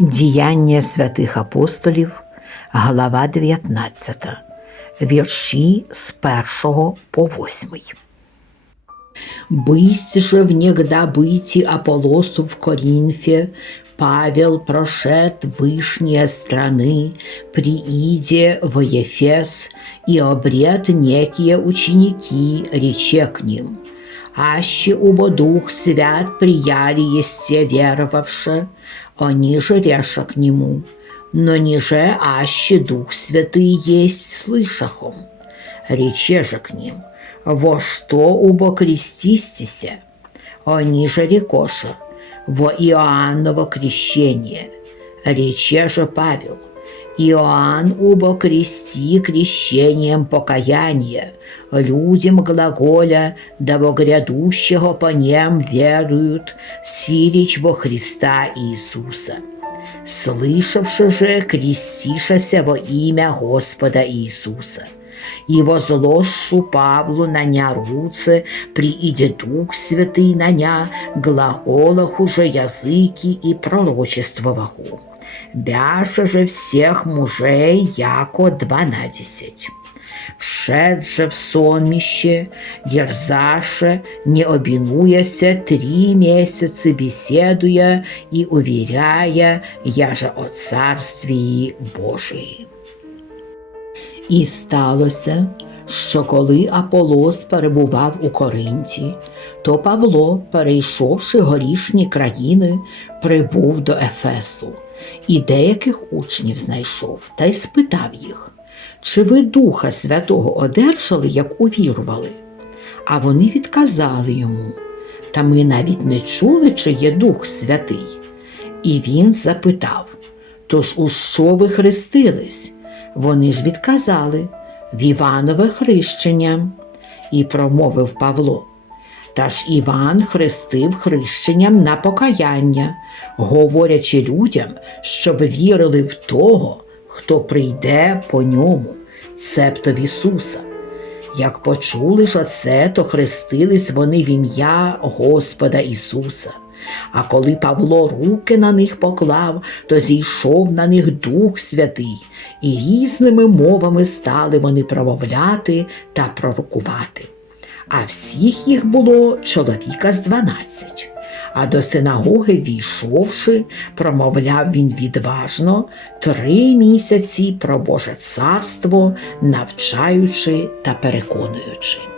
Діяння святих апостолів, глава 19, вірші з 1 по 8. Бысть же внегда быти Аполосу в Коринфе, Павел прошед вышние страны, прииде в Ефес, и обред некие ученики, рече к ним. Аще убо Дух Свят прияли есте веровавше, они реша к нему, но ниже аще Дух Святый есть слышахом. Рече же к ним, во что убо крестистися? Они же рекоша, во Иоанново крещение. Рече же Павел, Иоанн убо крести крещением покаяния, людям глаголя, да во грядущего по нем веруют, сирич во Христа Иисуса. Слышавши же, крестишася во имя Господа Иисуса. И возложу Павлу на ня руце, прииде Дух Святый на ня, глаголах уже языки и пророчествоваху. Бяше же всех мужей яко дванадесять. Všed же в сонмище, дерзаше, не обинуяся, три месяца беседуя и уверяя, я же о царстві Божии. І сталося, що коли Аполос перебував у Коринті, то Павло, перейшовши горішні країни, прибув до Ефесу і деяких учнів знайшов та й спитав їх, чи ви Духа Святого одержали, як увірували? А вони відказали йому, та ми навіть не чули, чи є Дух Святий. І він запитав: Тож у що ви хрестились? Вони ж відказали в Іванове хрещення. І промовив Павло. Та ж Іван хрестив хрещенням на покаяння, говорячи людям, щоб вірили в того, хто прийде по ньому, цебто в Ісуса. Як почули ж оце, то хрестились вони в ім'я Господа Ісуса. А коли Павло руки на них поклав, то зійшов на них Дух Святий, і різними мовами стали вони промовляти та пророкувати. А всіх їх було чоловіка з дванадцять. А до синагоги війшовши, промовляв він відважно три місяці про Боже царство, навчаючи та переконуючи.